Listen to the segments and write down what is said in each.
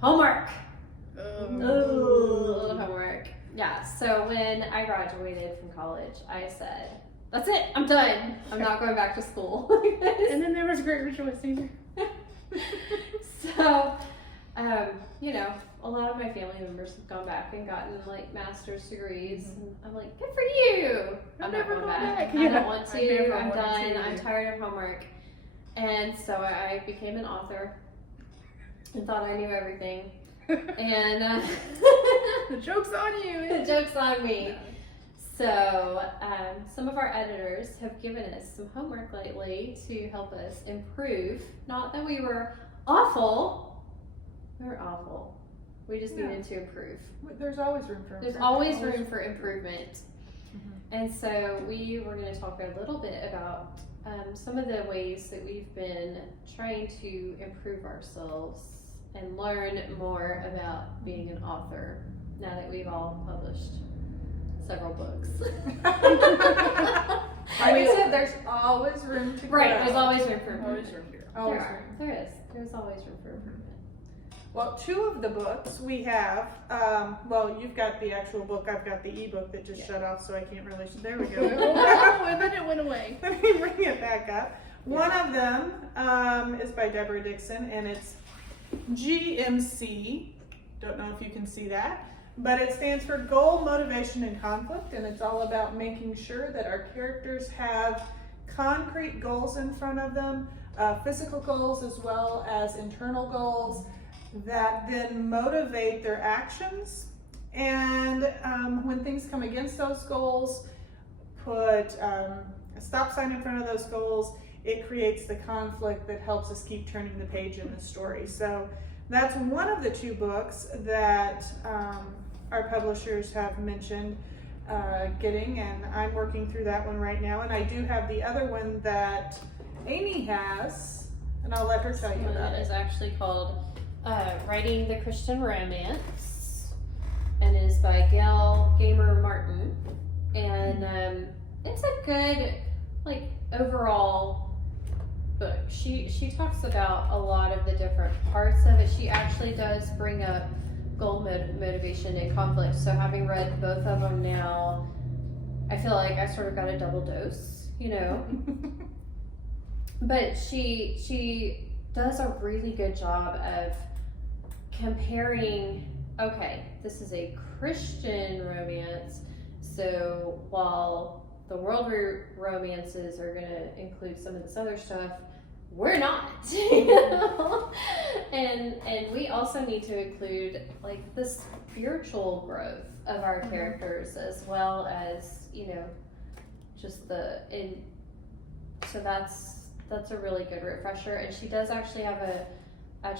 Homework. Homework. Yeah, so when I graduated from college, I said, that's it, I'm done. I'm not going back to school. And then there was great rejoicing. So, you know, a lot of my family members have gone back and gotten like master's degrees. And I'm like, good for you. I'm not going back. I don't want to. I'm done. I'm tired of homework. And so I became an author and thought I knew everything. And The joke's on you. the joke's on me. So some of our editors have given us some homework lately to help us improve. Not that we were awful. We were awful. We just needed to improve. There's always room for improvement. There's always room for improvement. And so we were going to talk a little bit about some of the ways that we've been trying to improve ourselves and learn more about being an author now that we've all published several books. Like I said, there's always room to grow. Right, there's always room for Always improvement. room to grow. There is. There's always room for improvement. Well, two of the books we have, well, you've got the actual book, I've got the ebook that just shut off, so I can't really, there we go. Oh, and then it went away. Let me bring it back up. One of them is by Deborah Dixon, and it's GMC. Don't know if you can see that, but it stands for Goal, Motivation, and Conflict, and it's all about making sure that our characters have concrete goals in front of them, physical goals as well as internal goals that then motivate their actions. And when things come against those goals, put a stop sign in front of those goals. It creates the conflict that helps us keep turning the page in the story. So that's one of the two books that our publishers have mentioned getting, and I'm working through that one right now. And I do have the other one that Amy has, and I'll let her tell you about It it. is actually called Writing the Christian Romance, and it is by Gail Gamer Martin. And it's a good, like, overall book. She talks about a lot of the different parts of it. She actually does bring up goal, motivation, and conflict. So having read both of them now, I feel like I sort of got a double dose, you know. But she does a really good job of comparing, okay, this is a Christian romance, so while the world romances are going to include some of this other stuff, we're not. You know? And we also need to include like the spiritual growth of our characters as well as, you know, just so that's a really good refresher. And she does actually have a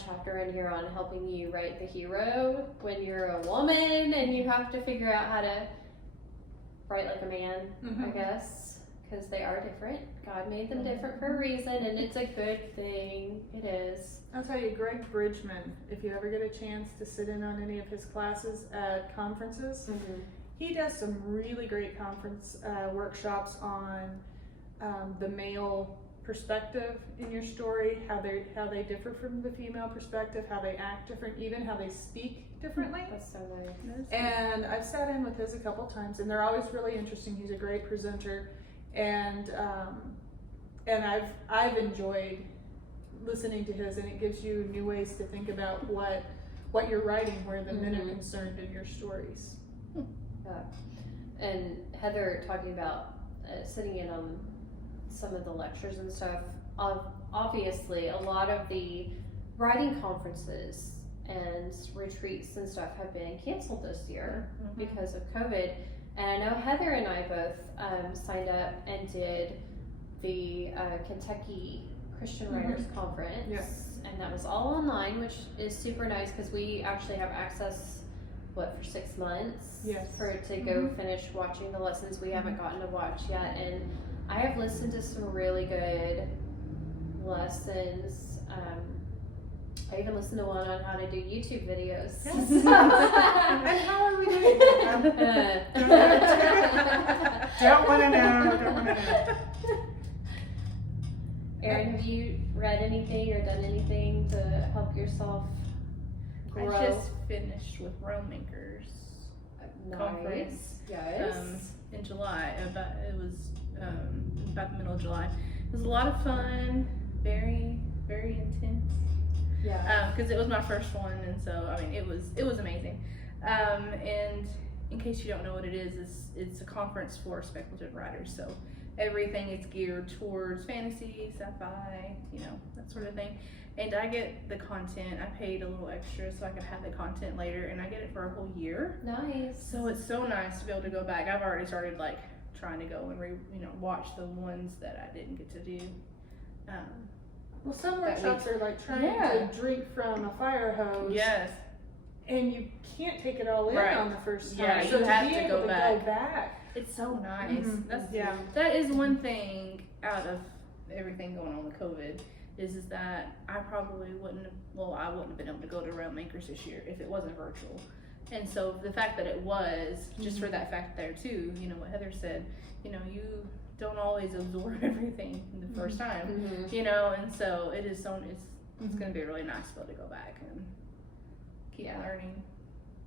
chapter in here on helping you write the hero when you're a woman and you have to figure out how to write like a man, I guess, because they are different. God made them different for a reason, and it's a good thing. It is. I'll tell you, Greg Bridgman, if you ever get a chance to sit in on any of his classes at conferences, he does some really great conference workshops on the male perspective in your story, how they differ from the female perspective, how they act different, even how they speak differently. That's so nice. And I've sat in with his a couple times, and they're always really interesting. He's a great presenter, and I've enjoyed listening to his, and it gives you new ways to think about what you're writing, where the men are concerned in your stories. And Heather talking about sitting in on some of the lectures and stuff. Obviously, a lot of the writing conferences and retreats and stuff have been canceled this year because of COVID. And I know Heather and I both signed up and did the Kentucky Christian Writers Conference. Yes. And that was all online, which is super nice because we actually have access, for 6 months? Yes. To go finish watching the lessons we haven't gotten to watch yet. And I have listened to some really good lessons. I even listened to one on how to do YouTube videos. And how are we doing? Don't want to know. Erin, have you read anything or done anything to help yourself grow. I just finished with Rome Makers conference, Yes. in July. About the middle of July. It was a lot of fun, very, very intense. Yeah. Because it was my first one, and so I mean it was amazing. And in case you don't know what it is, it's a conference for speculative writers. So everything is geared towards fantasy, sci-fi, that sort of thing. And I get the content. I paid a little extra so I could have the content later, and I get it for a whole year. Nice. So it's so nice to be able to go back. I've already started trying to go and watch the ones that I didn't get to do. Well, some That workshops are like trying Yeah. to drink from a fire hose. Yes. And you can't take it all in Right. on the first time. Yeah, so you have be to able go to back. go back. It's so nice. Mhm. Yeah. That is one thing out of everything going on with COVID is that I probably wouldn't have been able to go to Realm Makers this year if it wasn't virtual. And so the fact that it was, just for that fact there too, what Heather said, you don't always absorb everything the first time, Mhm. and so it is it's going to be really nice to be able to go back and keep learning.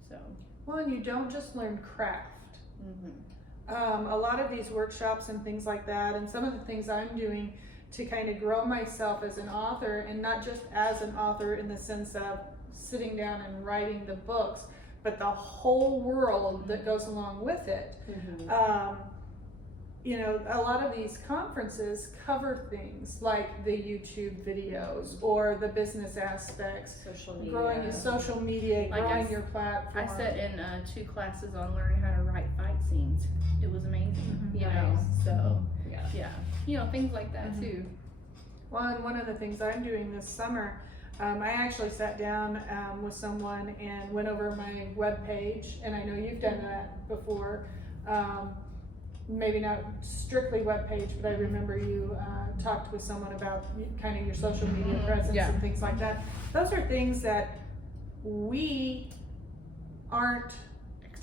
So. Well, and you don't just learn craft. Mm-hmm. A lot of these workshops and things like that, and some of the things I'm doing to kind of grow myself as an author, and not just as an author in the sense of sitting down and writing the books, but the whole world that goes along with it. Mhm. A lot of these conferences cover things like the YouTube videos or the business aspects, Social media. growing your social media, Like growing I your platform. I sat in 2 classes on learning how to write fight scenes. It was amazing, Nice. So Yeah. things like that Mhm. too. Well, and one of the things I'm doing this summer, I actually sat down with someone and went over my webpage, and I know you've done that before. Maybe not strictly webpage, but I remember you talked with someone about kind of your social media presence Yeah. and things like that. Those are things that we aren't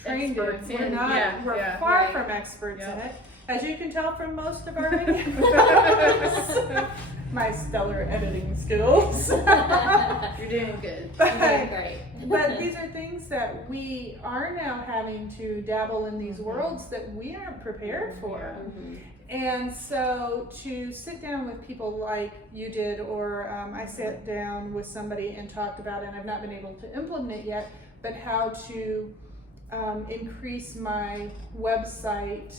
trained Experts in. We're in. not. Yeah, We're yeah. far Right. from experts in Yep. it, as you can tell from most of our videos. My stellar editing skills. You're doing good. You're doing great. But these are things that we are now having to dabble in these worlds that we aren't prepared for. Mhm. And so to sit down with people like you did, or I sat down with somebody and talked about, and I've not been able to implement it yet, but how to increase my website,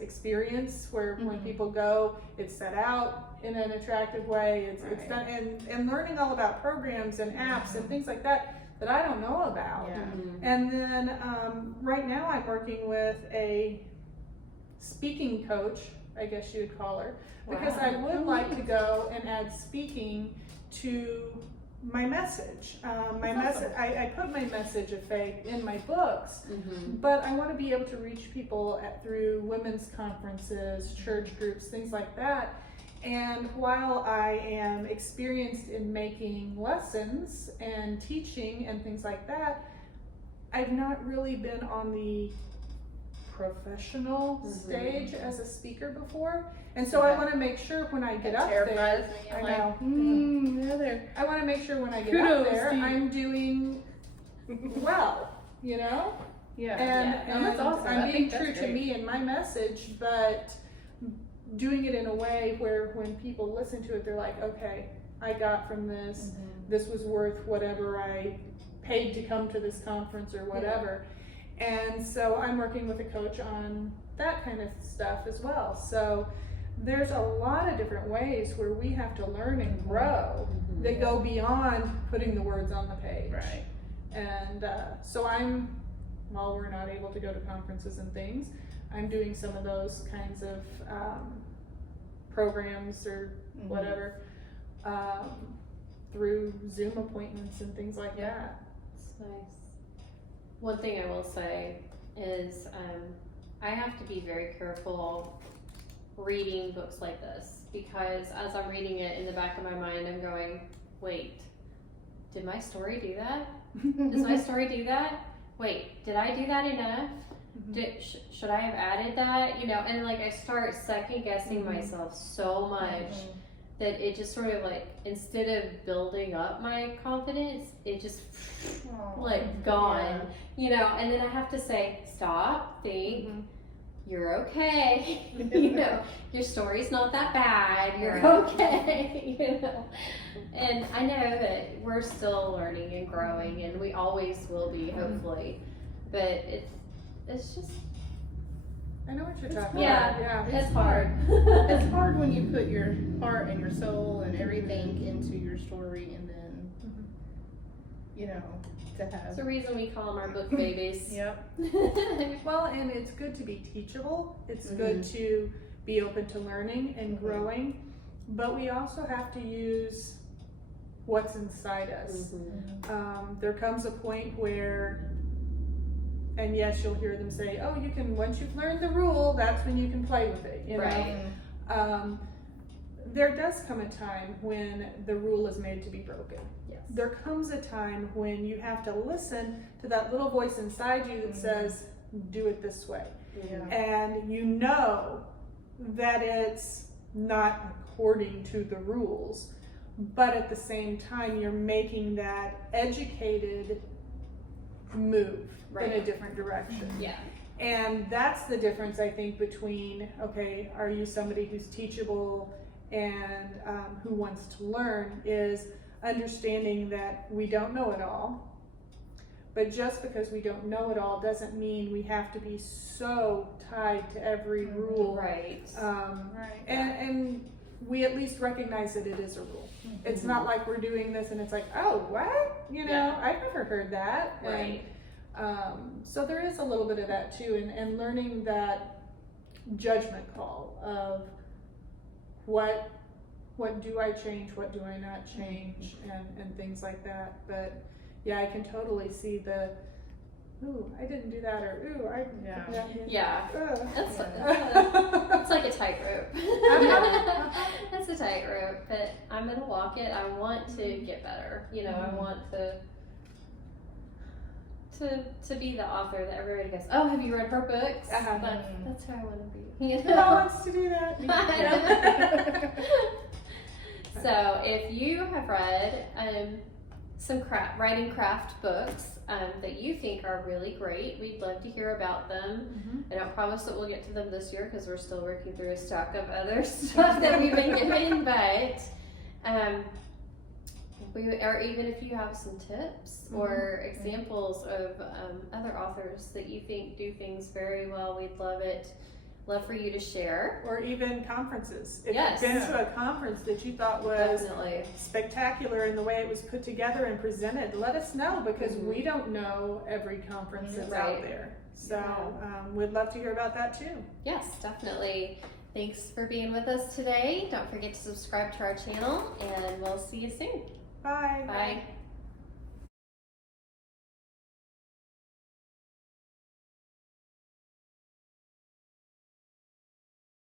experience, where when people go, it's set out in an attractive way, it's Right. done, and learning all about programs and apps and things like that I don't know about. Yeah. Mhm. And then right now I'm working with a speaking coach, I guess you would call her, because I Wow. would like to go and add speaking to my message. I put my message of faith in my books, Mhm. but I want to be able to reach people through women's conferences, church groups, things like that. And while I am experienced in making lessons and teaching and things like that, I've not really been on the professional stage as a speaker before. And so I want to make sure when I get up Terrifies there, me. I I'm know. Heather. I want to make sure when I get Kudos up there, to you. I'm doing well, Yeah. and, No, that's awesome. I'm I being think that's true to great. me and my message, but doing it in a way where when people listen to it, they're like, okay, I got from this, this was worth whatever I paid to come to this conference or whatever. And so I'm working with a coach on that kind of stuff as well. So there's a lot of different ways where we have to learn and grow Mhm. that go beyond putting the words on the page. Right. And so while we're not able to go to conferences and things, I'm doing some of those kinds of programs or whatever through Zoom appointments and things like that. That's nice. One thing I will say is I have to be very careful reading books like this, because as I'm reading it, in the back of my mind I'm going, wait, did my story do that? Does my story do that? Wait, did I do that enough? Should I have added that? And like I start second guessing myself so much that it just sort of like, instead of building up my confidence, it just like gone, you know, and then I have to say, stop, think, you're okay, you know, your story's not that bad, you're Right. okay, you know, and I know that we're still learning and growing, and we always will be, hopefully, but it's just, I know what you're talking yeah, about. Yeah. it's hard. It's hard when you put your heart and your soul and everything into your story, and then, you know, to have. It's the reason we call them our book babies. Yep. Well, and it's good to be teachable. It's good to be open to learning and growing, but we also have to use what's inside us. There comes a point where, and yes, you'll hear them say, "Oh, you can, once you've learned the rule, that's when you can play with it." You know, Right. there does come a time when the rule is made to be broken. Yes. There comes a time when you have to listen to that little voice inside you that says, "Do it this way," and you know that it's not according to the rules, but at the same time, you're making that educated move in a Right. different direction. Yeah. And that's the difference, I think, between, okay, are you somebody who's teachable and who wants to learn, is understanding that we don't know it all. But just because we don't know it all doesn't mean we have to be so tied to every rule. Right. Right. And we at least recognize that it is a rule. It's not like we're doing this and it's like, oh, what? You know, Yeah. I've never heard that. Right. And, so there is a little bit of that too, and learning that judgment call of what do I change, what do I not change, and things like that. But yeah, I can totally see the, ooh, I didn't do that, or ooh, I Yeah. Yeah. Ugh. That's Yeah. it's like a tightrope. Uh-huh. That's a tightrope, but I'm gonna walk it. I want to get better. You know, I want to be the author that everybody goes, oh, have you read her books? Uh-huh. That's who I want to be. You Who know? wants to do that? So if you have read some writing craft books that you think are really great, we'd love to hear about them. I don't promise that we'll get to them this year because we're still working through a stock of other stuff that we've been given, but or even if you have some tips or examples of other authors that you think do things very well, we'd love for you to share. Or even conferences. If Yes. you've been to a conference that you thought was Definitely. spectacular in the way it was put together and presented, let us know, because we don't know every conference that's out Right. there. So we'd love to hear about that too. Yes, definitely. Thanks for being with us today. Don't forget to subscribe to our channel, and we'll see you soon. Bye. Bye.